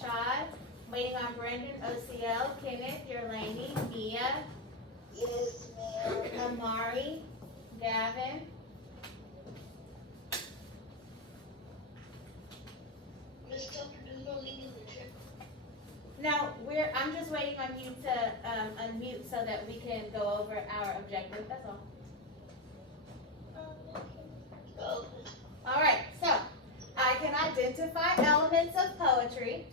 Rashad. Waiting on Brendan, OCL, Kenneth, Yerlani, Mia, Yes, ma'am. Amari, Gavin. Miss Tucker, there's no link in the chat. Now, I'm just waiting on you to unmute so that we can go over our objective, that's all. Oh, All right, so I can identify elements of poetry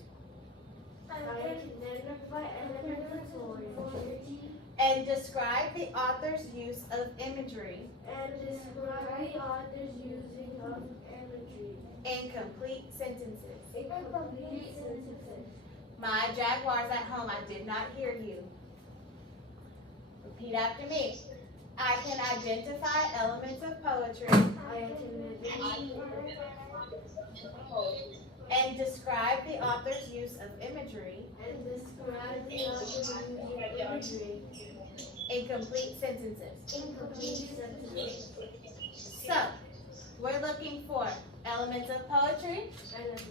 I can identify elements of poetry and describe the author's use of imagery and describe the author's using of imagery in complete sentences. in complete sentences. My Jaguars at home, I did not hear you. Repeat after me. I can identify elements of poetry I can identify and describe the author's use of imagery and describe the author's using imagery in complete sentences. in complete sentences. So, we're looking for elements of poetry Elements.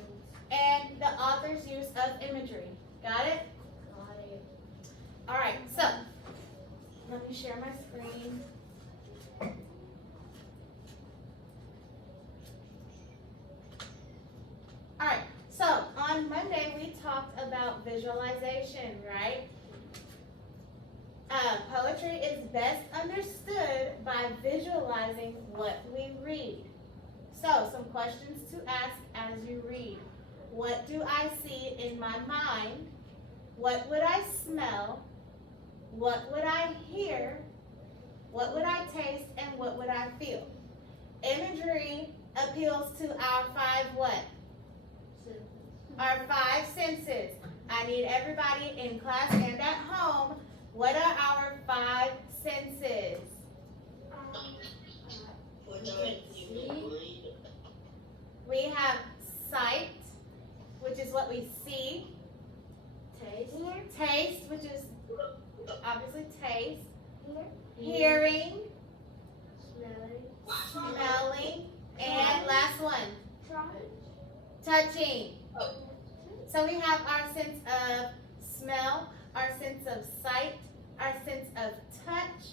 and the author's use of imagery. Got it? Got it. All right, so let me share my screen. All right, so on Monday we talked about visualization, right? Poetry is best understood by visualizing what we read. So, some questions to ask as you read. What do I see in my mind? What would I smell? What would I hear? What would I taste? And what would I feel? Imagery appeals to our five what? Our five senses. I need everybody in class and at home. What are our five senses? We have sight, which is what we see. Taste. Taste, which is obviously taste. Hear. Hearing, Smelling. smelling, and last one, Touch. touching. So we have our sense of smell, our sense of sight, our sense of touch,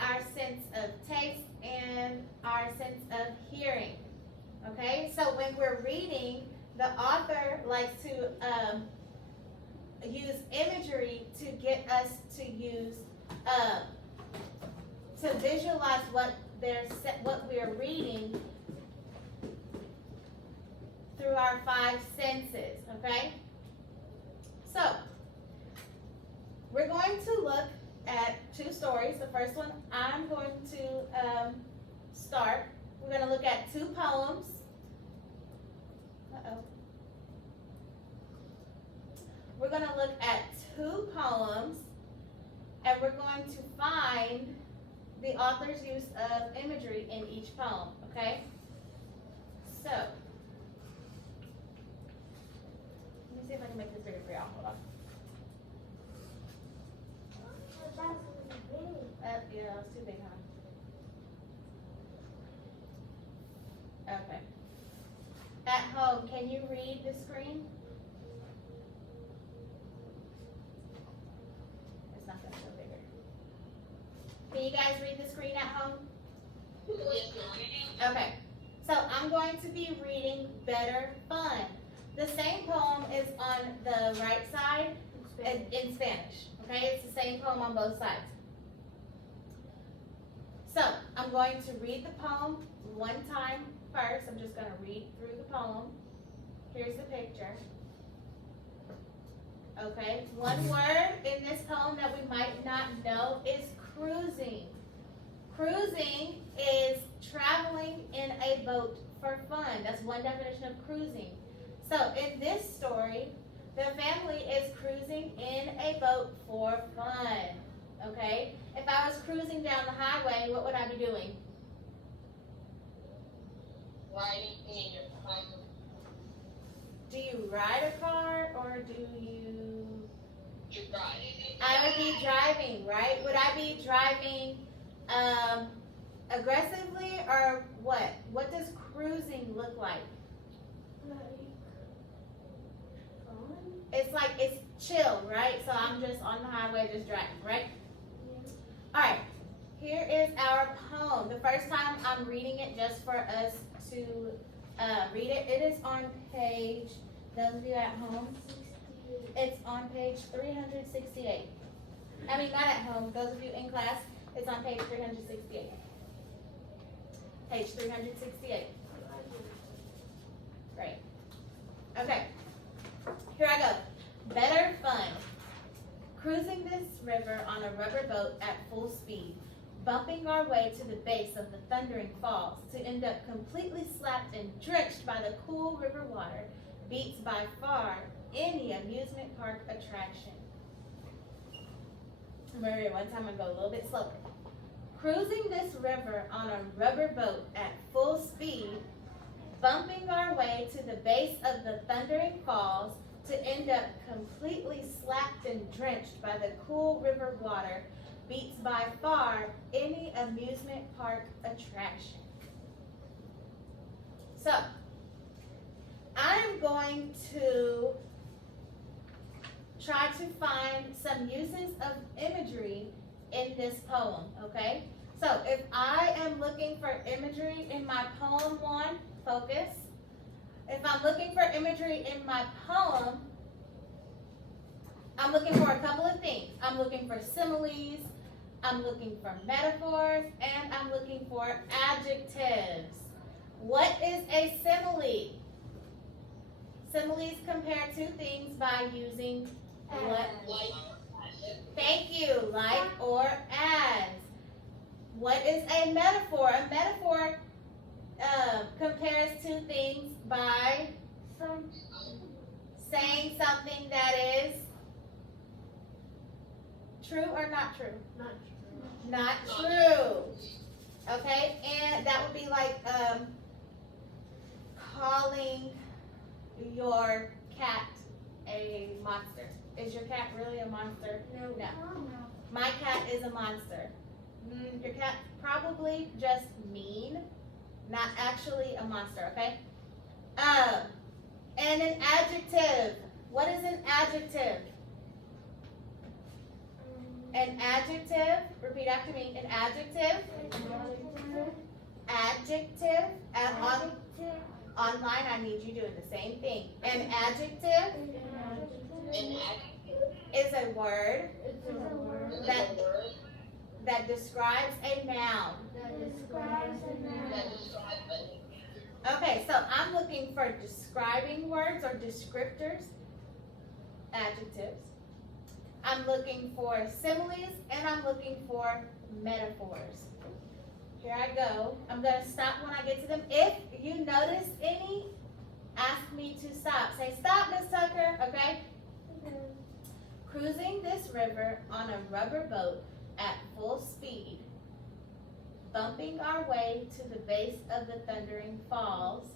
our sense of taste, and our sense of hearing. Okay, so when we're reading, the author likes to use imagery to get us to use to visualize what we're reading through our five senses. Okay, so we're going to look at two stories. The first one I'm going to start. We're going to look at two poems. We're going to look at two poems, and we're going to find the author's use of imagery in each poem, okay? So, let me see if I can make this bigger for y'all. Hold on. Yeah, it's too big, huh? Okay. At home, can you read the screen? It's not gonna go bigger. Can you guys read the screen at home? Okay. So I'm going to be reading Better Fun. The same poem is on the right side in Spanish. Okay, it's the same poem on both sides. So I'm going to read the poem one time first. I'm just going to read through the poem. Here's the picture. Okay, one word in this poem that we might not know is cruising. Cruising is traveling in a boat for fun. That's one definition of cruising. So in this story, the family is cruising in a boat for fun. Okay? If I was cruising down the highway, what would I be doing? Riding in your car. Do you ride a car or do you? You're riding. I would be driving, right? Would I be driving aggressively or what? What does cruising look like? Like, fun? it's like it's chill, right? So I'm just on the highway just driving, right? Alright, here is our poem. The first time I'm reading it just for us to read it. It is on page, those of you at home, it's on page 368. I mean, not at home, those of you in class, it's on page 368. Page 368. Great. Okay, here I go. Better fun. Cruising this river on a rubber boat at full speed, bumping our way to the base of the thundering falls to end up completely slapped and drenched by the cool river water beats by far any amusement park attraction. Remember, one time I'm gonna go a little bit slower. Cruising this river on a rubber boat at full speed, bumping our way to the base of the thundering falls to end up completely slapped and drenched by the cool river water beats by far any amusement park attraction. So, I'm going to try to find some uses of imagery in this poem, okay? So, if I am looking for imagery in my poem one, focus. If I'm looking for imagery in my poem, I'm looking for a couple of things. I'm looking for similes, I'm looking for metaphors, and I'm looking for adjectives. What is a simile? Similes compare two things by using what? Like, Thank you, like or as. What is a metaphor? A metaphor compares two things by saying something that is true or not true? Not true. Okay, and that would be like calling your cat a monster. Is your cat really a monster? No. My cat is a monster. Your cat probably just mean, not actually a monster, okay? And an adjective. What is an adjective? An adjective, repeat after me, an adjective. Adjective. Online, I need you doing the same thing. An adjective an is a word adjective that describes a noun. that describes a Okay, so I'm looking for describing words or descriptors, adjectives. I'm looking for similes, and I'm looking for metaphors. Here I go. I'm going to stop when I get to them. If you notice any, ask me to stop. Say, stop, Miss Tucker, okay? Cruising this river on a rubber boat at full speed, bumping our way to the base of the thundering falls.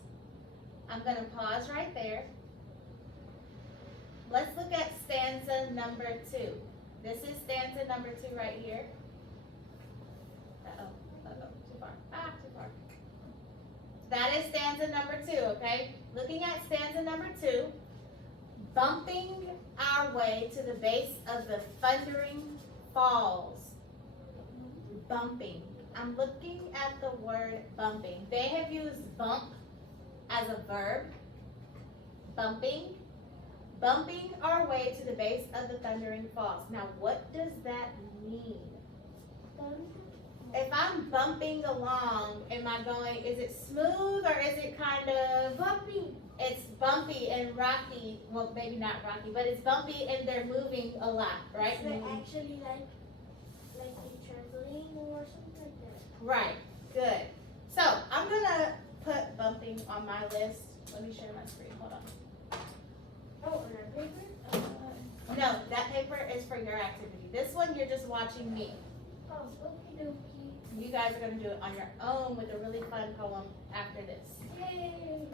I'm going to pause right there. Let's look at stanza number 2. This is stanza number 2 right here. Too far. Too far. That is stanza number 2, okay? Looking at stanza number 2, bumping our way to the base of the thundering falls. Bumping. I'm looking at the word bumping. They have used bump as a verb. Bumping. Bumping our way to the base of the thundering falls. Now, what does that mean? If I'm bumping along, am I going, is it smooth or is it kind of bumpy? It's bumpy and rocky. Well, maybe not rocky, but it's bumpy and they're moving a lot, right? Is it actually like a trampoline or something like that? Right, good. So, I'm going to put bumping on my list. Let me share my screen, hold on. Oh, on our paper? No, that paper is for your activity. This one, you're just watching me. Oh, okie dokie. You guys are going to do it on your own with a really fun poem after this. Yay!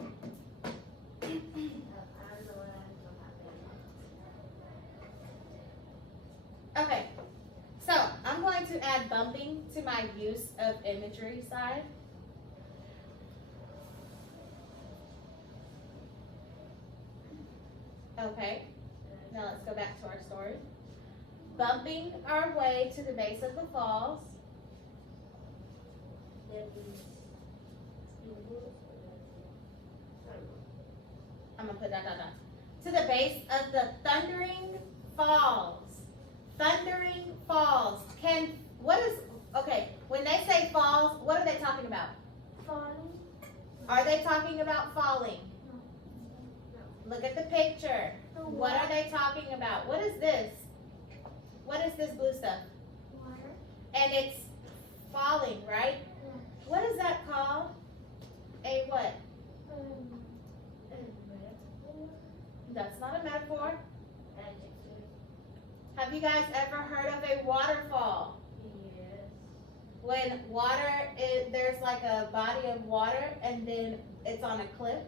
Okay, so I'm going to add bumping to my use of imagery side. Okay, Now let's go back to our story. Bumping our way to the base of the falls. I'm gonna put that down. To the base of the thundering falls. Thundering falls. When they say falls, what are they talking about? Falling. Are they talking about falling? Look at the picture. What are they talking about? What is this? What is this blue stuff? Water. And it's falling, right? What is that called? A what? That's not a metaphor. Adjective. Have you guys ever heard of a waterfall? Yes. When there's like a body of water and then it's on a cliff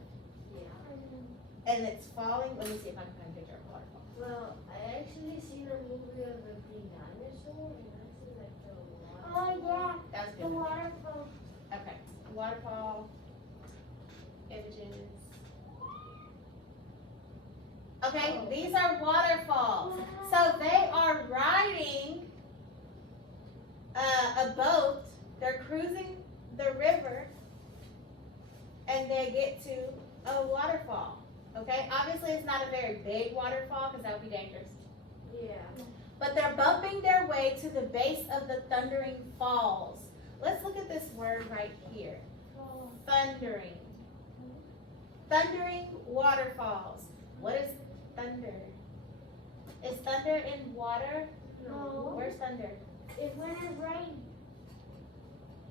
Yeah. and it's falling. Let me see if I can find a picture of a waterfall. Well, I actually seen a movie of a big dinosaur, and that's like the water. Oh, yeah, That's the good. waterfall. Okay. Waterfall. Images. Okay, these are waterfalls. So they are riding a boat. They're cruising the river, and they get to a waterfall. Okay, obviously it's not a very big waterfall because that would be dangerous. Yeah. But they're bumping their way to the base of the thundering falls. Let's look at this word right here. Thundering. Thundering waterfalls. What is thunder? Is thunder in water? No. Where's thunder? It's when it rains.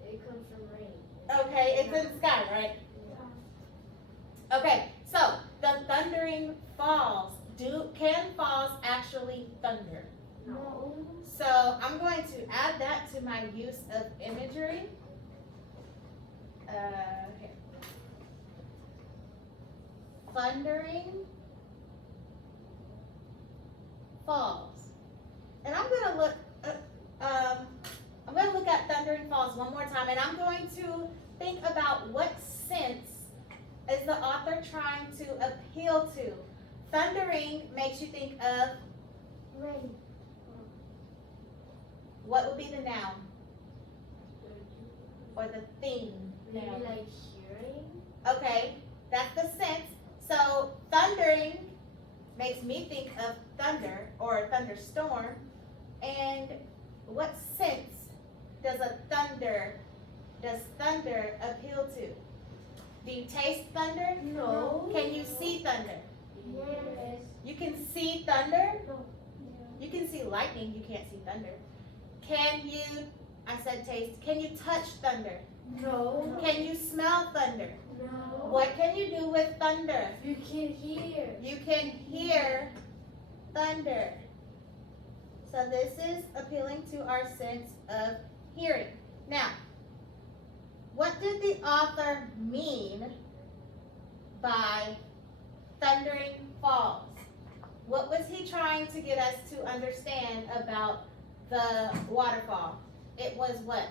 It comes from rain. Okay, it's in the sky, right? Okay, so the thundering falls. Can falls actually thunder? No. So I'm going to add that to my use of imagery. Here. Thundering falls. And I'm gonna look at thundering falls one more time, and I'm going to think about what sense is the author trying to appeal to. Thundering makes you think of Rain. what would be the noun or the thing. Maybe Noun. like hearing. Okay, that's the sense. So thundering makes me think of thunder or a thunderstorm. And what sense does thunder appeal to? Do you taste thunder? No. Can you see thunder? Yes. You can see thunder? No. You can see lightning, you can't see thunder. Can you, I said taste, can you touch thunder? No. Can you smell thunder? No. What can you do with thunder? You can hear. You can hear thunder. So this is appealing to our sense of hearing. Now, what did the author mean by thundering falls? What was he trying to get us to understand about the waterfall? It was what?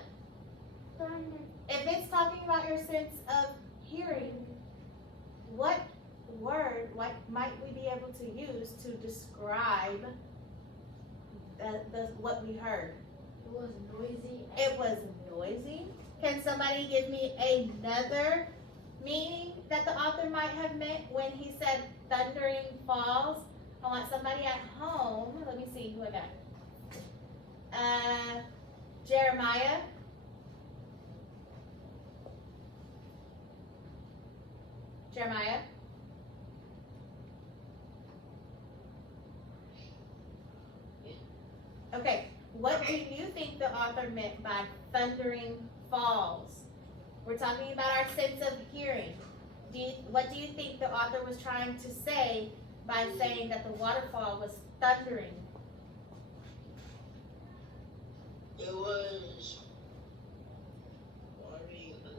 Thunder. If it's talking about your sense of hearing, what word might we be able to use to describe what we heard? It was noisy. It was noisy. Can somebody give me another meaning that the author might have meant when he said thundering falls? I want somebody at home. Let me see who I got. Jeremiah. Jeremiah. Okay, what do you think the author meant by thundering falls? We're talking about our sense of hearing. What do you think the author was trying to say by saying that the waterfall was thundering? It was watering the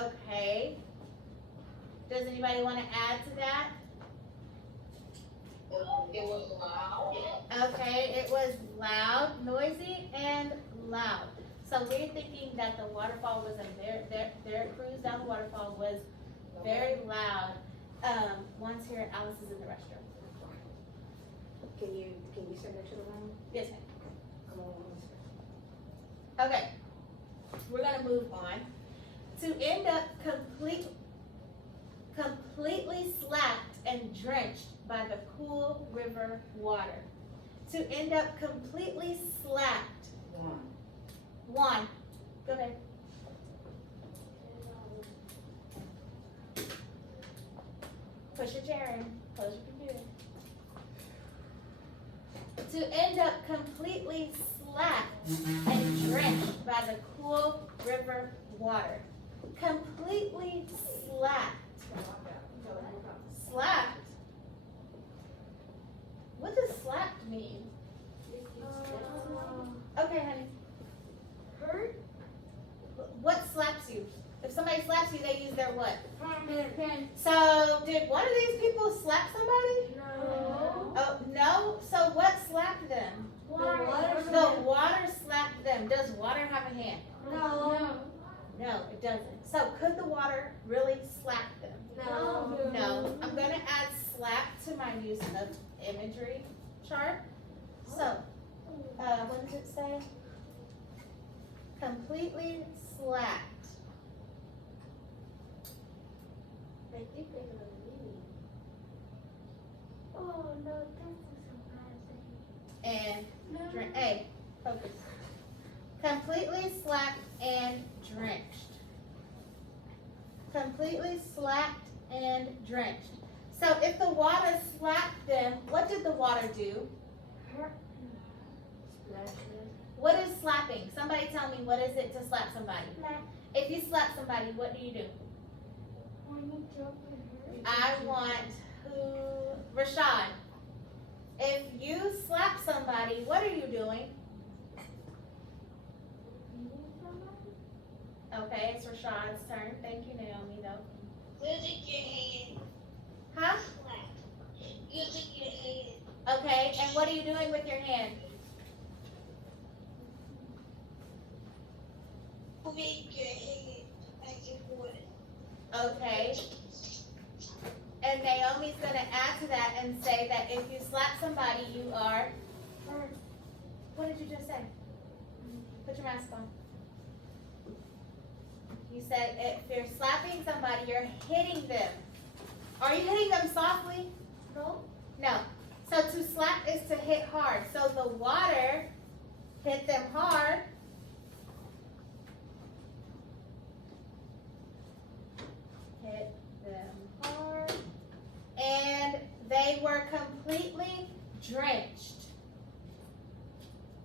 night. Okay. Does anybody want to add to that? It was loud. Okay, it was loud, noisy, and loud. So we're thinking that the waterfall was their cruise down the waterfall was very loud. One John's here, Alice is in the restroom. Can you send her to the room? Yes, ma'am. Come on. Okay, we're gonna move on. To end up completely slapped and drenched by the cool river water. To end up completely slapped. One. Go ahead. Push your chair in. Close your computer. To end up completely slapped and drenched by the cool river water. Completely slapped. Slapped? What does slapped mean? Okay, honey. Hurt? What slaps you? If somebody slaps you, they use their what? Pen. So, did one of these people slap somebody? No. Oh, no? So what slapped them? Water. The water slapped them. Does water have a hand? No. No, it doesn't. So could the water really slap them? No. No. I'm going to add slap to my use of imagery chart. So, what does it say? Completely slapped. I think they have a meaning. Oh no, that's so bad. And drink. Hey, focus. Completely slapped and drenched. Completely slapped and drenched. So if the water slapped them, what did the water do? What is slapping? Somebody tell me, what is it to slap somebody? Slap. If you slap somebody, what do you do? When you jump and hurt. I want who? Rashad. If you slap somebody, what are you doing? Okay, it's Rashad's turn. Thank you, Naomi, though. Using your hand. Huh? Slap. Using your hand. Okay, and what are you doing with your hand? Moving your hand back and forth. Okay. And Naomi's going to add to that and say that if you slap somebody, you are. Hurt. What did you just say? Put your mask on. You said if you're slapping somebody, you're hitting them. Are you hitting them softly? No. No. So to slap is to hit hard. So the water hit them hard. Hit them hard. And they were completely drenched.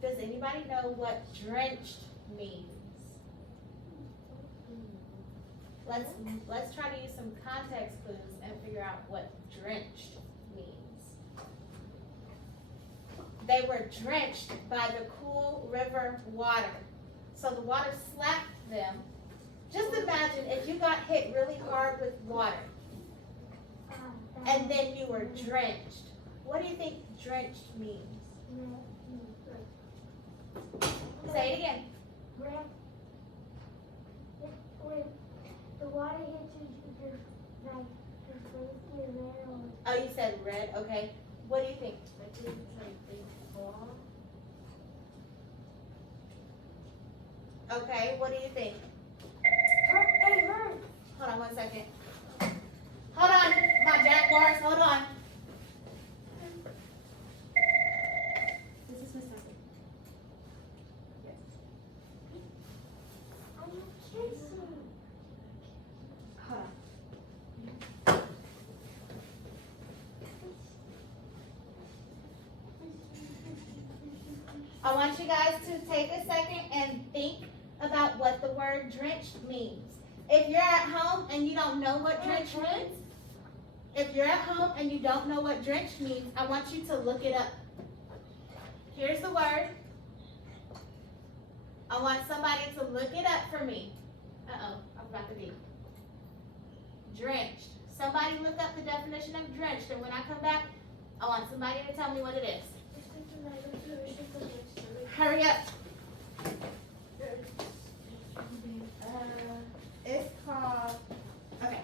Does anybody know what drenched means? Let's try to use some context clues and figure out what drenched means. They were drenched by the cool river water. So the water slapped them. Just imagine if you got hit really hard with water and then you were drenched. What do you think drenched means? Say it again. When the water hits you, you just like just basically red or Oh, you said red. Okay. What do you think? I think it's like big ball. Okay. What do you think? it hurts. Hold on 1 second. Hold on, my jaguars. Hold on. This is Miss Tucker. I'm kissing. Hold on. I want you guys to take a second and think about what the word drenched means. If you're at home and you don't know what drenched means, I want you to look it up. Here's the word. I want somebody to look it up for me. Uh-oh, I'm about to be. Drenched. Somebody look up the definition of drenched, and when I come back, I want somebody to tell me what it is. Hurry up. It's called, okay.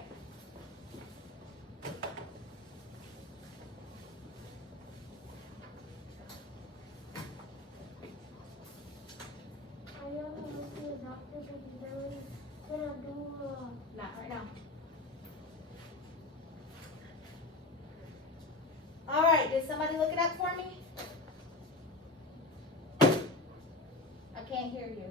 right, did somebody look it up for me? I can't hear you.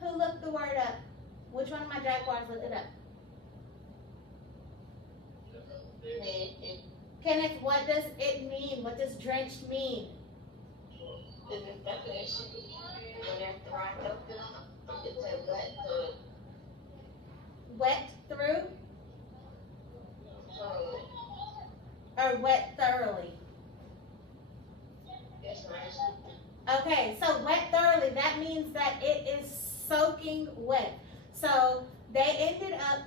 Who looked the word up? Which one of my jaguars looked it up? Kenneth, what does it mean? What does drenched mean? Wet through or wet thoroughly? Okay, so wet thoroughly, that means that it is soaking wet. So they ended up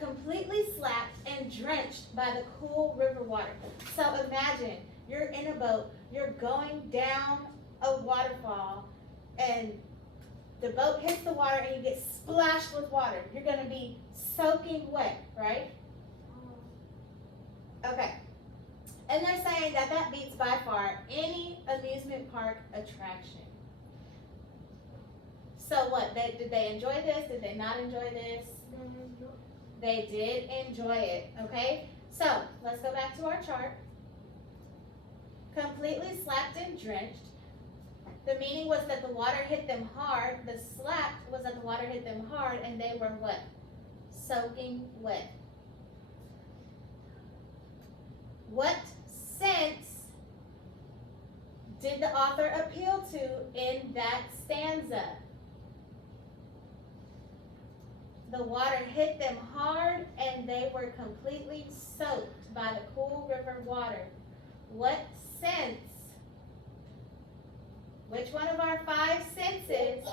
completely slapped and drenched by the cool river water. So imagine you're in a boat, you're going down a waterfall, and the boat hits the water and you get splashed with water. You're going to be soaking wet, right? Okay. And they're saying that that beats by far any amusement park attraction. So what? Did they enjoy this? Did they not enjoy this? They did enjoy it, okay? So let's go back to our chart. Completely slapped and drenched. The meaning was that the water hit them hard. The slapped was that the water hit them hard and they were what? Soaking wet. What sense did the author appeal to in that stanza? The water hit them hard and they were completely soaked by the cool river water. What sense? Which one of our 5 senses?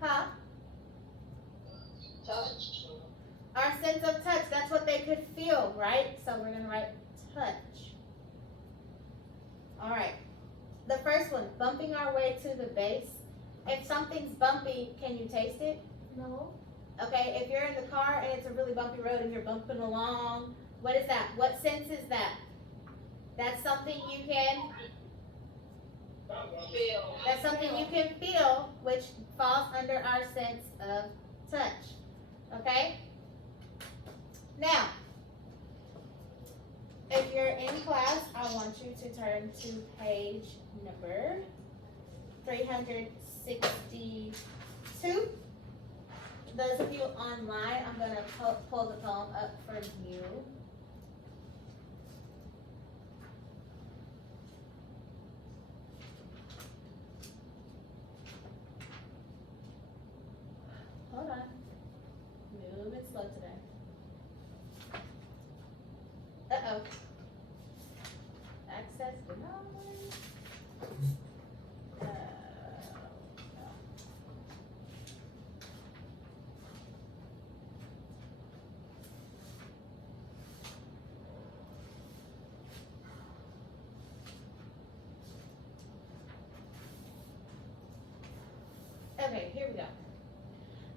Huh? Touch. Our sense of touch. That's what they could feel, right? So we're going to write touch. All right. The first one, bumping our way to the base. If something's bumpy, can you taste it? No. Okay, if you're in the car and it's a really bumpy road and you're bumping along, what is that? What sense is that? That's something you can Feel. That's something you can feel, which falls under our sense of touch. Okay? Now, if you're in class, I want you to turn to page number 362. Those of you online, I'm going to pull the poem up for you. Hold on. Moving slow today. Uh-oh. Access denied. No. Okay, here we go.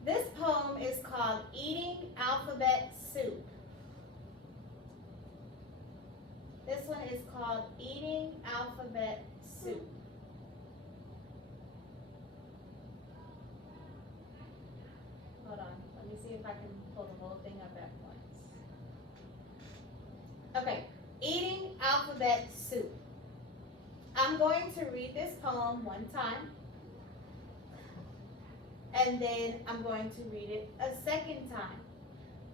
This poem is called Eating Alphabet Soup. This one is called Eating Alphabet Soup. Hold on, let me see if I can pull the whole thing up at once. Okay, Eating Alphabet Soup. I'm going to read this poem one time. And then I'm going to read it a second time.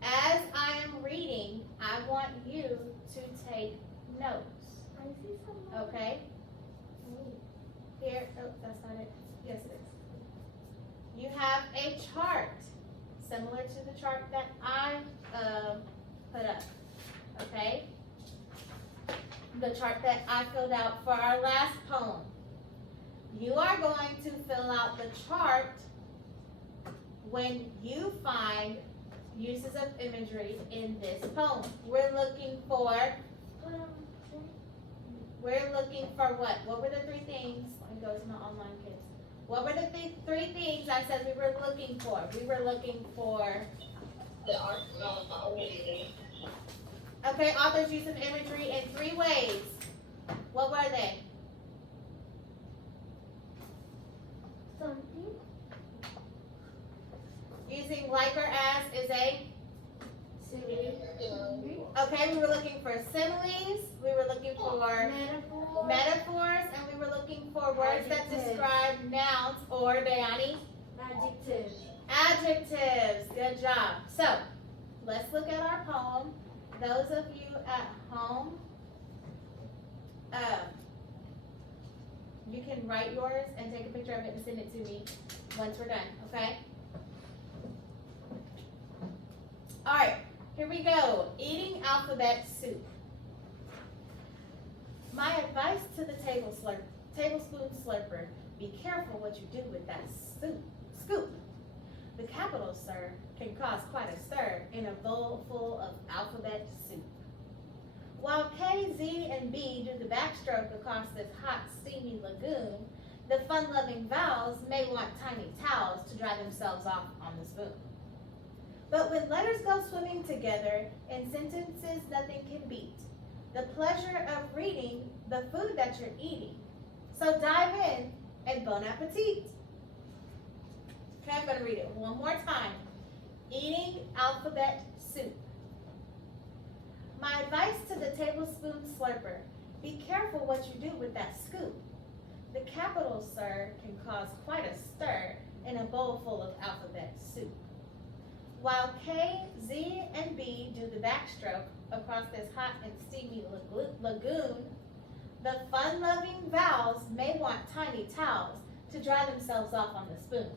As I am reading, I want you to take notes. I see someone. Okay? Here, oh, that's not it. Yes, it is. You have a chart similar to the chart that I put up. Okay? The chart that I filled out for our last poem. You are going to fill out the chart when you find uses of imagery in this poem. We're looking for what? What were the 3 things? Let me go to my online kids. What were the 3 things I said we were looking for? We were looking for okay, author's use of imagery in 3 ways. What were they? Something. using like or as is a, Simile. okay, we were looking for similes, we were looking for Metaphor. metaphors, and we were looking for words that Adjectives. describe nouns or Dayani, Adjectives. adjectives. Good job. So, let's look at our poem. Those of you at home, you can write yours and take a picture of it and send it to me once we're done, okay? All right, here we go. Eating alphabet soup. My advice to the tablespoon slurper, be careful what you do with that scoop. The capital, sir, can cause quite a stir in a bowl full of alphabet soup. While K, Z, and B do the backstroke across this hot, steamy lagoon, the fun-loving vowels may want tiny towels to dry themselves off on the spoon. But when letters go swimming together in sentences nothing can beat, the pleasure of reading the food that you're eating. So dive in and bon appetit. Okay, I'm going to read it one more time. Eating alphabet soup. My advice to the tablespoon slurper, be careful what you do with that scoop. The capital, sir, can cause quite a stir in a bowl full of alphabet soup. While K, Z, and B do the backstroke across this hot and steamy lagoon, the fun-loving vowels may want tiny towels to dry themselves off on the spoon.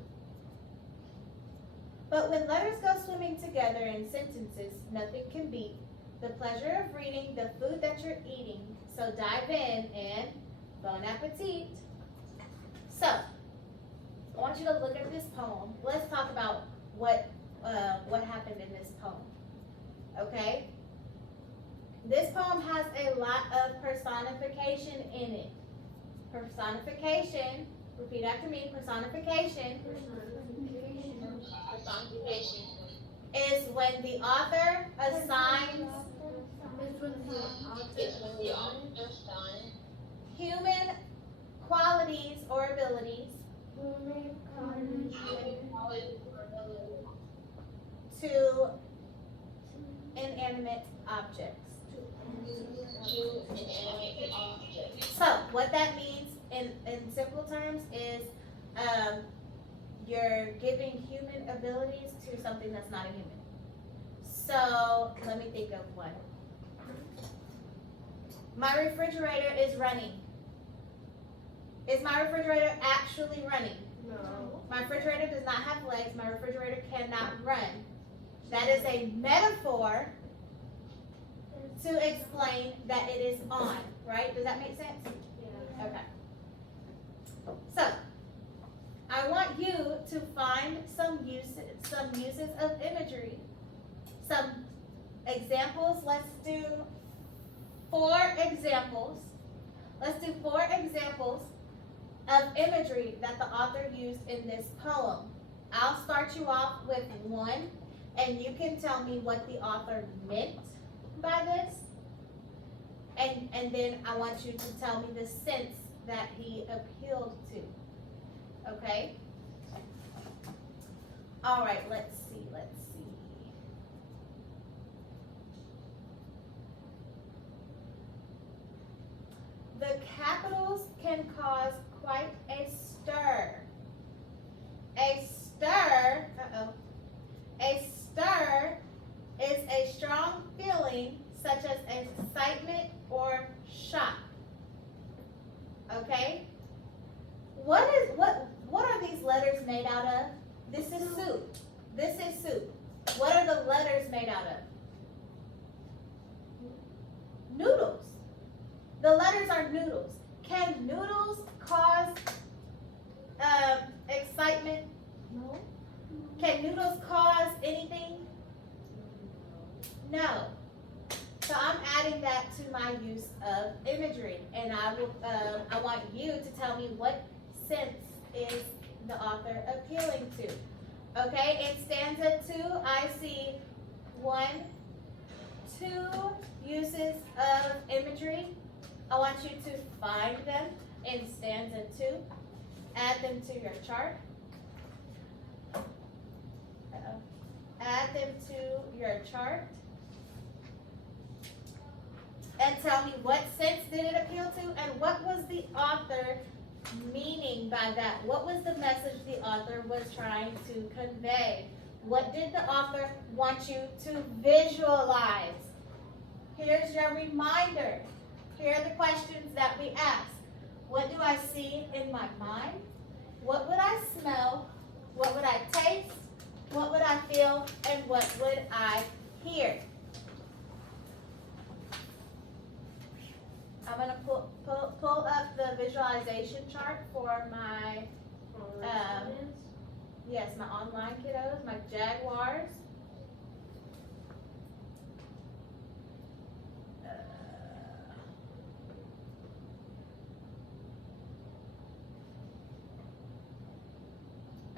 But when letters go swimming together in sentences nothing can beat, the pleasure of reading the food that you're eating. So dive in and bon appetit. So, I want you to look at this poem. Let's talk about what happened in this poem. Okay? This poem has a lot of personification in it. Personification, repeat after me, personification is when the author assigns human qualities or abilities to inanimate objects. So, what that means in simple terms is you're giving human abilities to something that's not a human. So, let me think of one. My refrigerator is running. Is my refrigerator actually running? No. My refrigerator does not have legs. My refrigerator cannot run. That is a metaphor to explain that it is on, right? Does that make sense? Yeah. Okay. So, I want you to find some uses of imagery. Some examples. Let's do 4 examples. Let's do 4 examples of imagery that the author used in this poem. I'll start you off with 1, and you can tell me what the author meant by this. And then I want you to tell me the sense that he appealed to. Okay? All right, let's see. The capitals can cause quite a stir. A stir, a stir is a strong feeling such as excitement or shock. Okay? What are these letters made out of? This is soup. This is soup. What are the letters made out of? Noodles. The letters are noodles. Can noodles cause excitement? No. Can noodles cause anything? No. So I'm adding that to my use of imagery, and I want you to tell me what sense is the author appealing to. Okay, in stanza 2, I see 1, 2 uses of imagery. I want you to find them in stanza 2, add them to your chart. Uh-oh. add them to your chart. And tell me what sense did it appeal to and what was the author meaning by that? What was the message the author was trying to convey? What did the author want you to visualize? Here's your reminder. Here are the questions that we ask. What do I see in my mind? What would I smell? What would I taste? What would I feel? And what would I hear? I'm going to pull up the visualization chart for my, yes, my online kiddos, my Jaguars.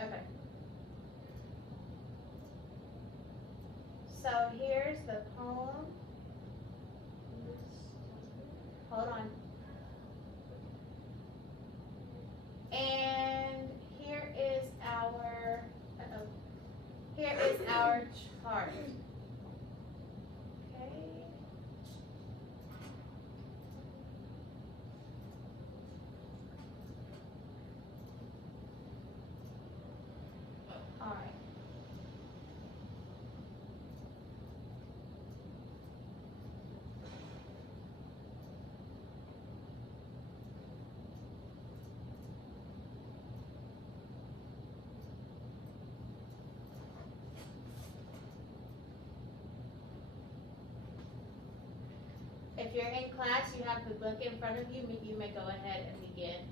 Okay. So here's the poem. Hold on. And here is our chart. Okay. All right. If you're in class, you have the book in front of you. You may go ahead and begin.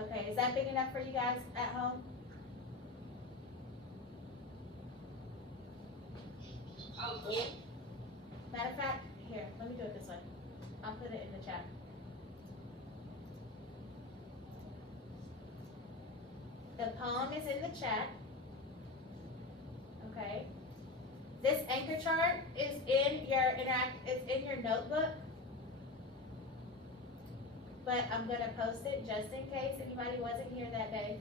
Okay, is that big enough for you guys at home? Yeah. Matter of fact, here, let me do it this way. I'll put it in the chat. The poem is in the chat. Okay. This anchor chart is in your notebook. But I'm gonna post it just in case anybody wasn't here that day.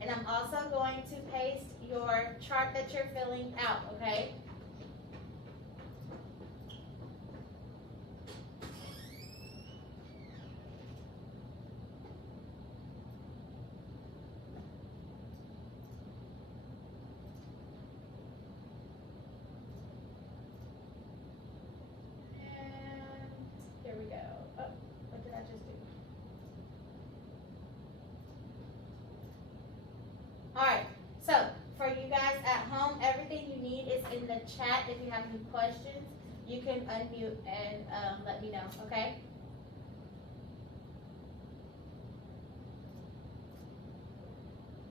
And I'm also going to paste your chart that you're filling out, okay? And here we go. Oh, what did I just do? Alright, so for you guys at home, everything you need is in the chat. If you have any questions, you can unmute and let me know, okay?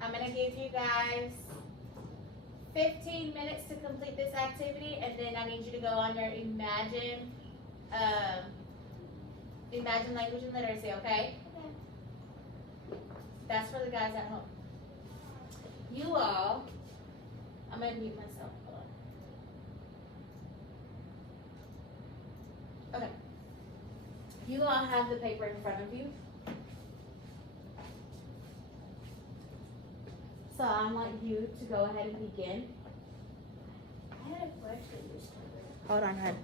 I'm gonna give you guys 15 minutes to complete this activity, and then I need you to go on your Imagine Language and Literacy, okay? That's for the guys at home. You all, I'm gonna mute myself. Hold on. Okay. You all have the paper in front of you. So I want you to go ahead and begin. I had a question this time. Hold on, hon.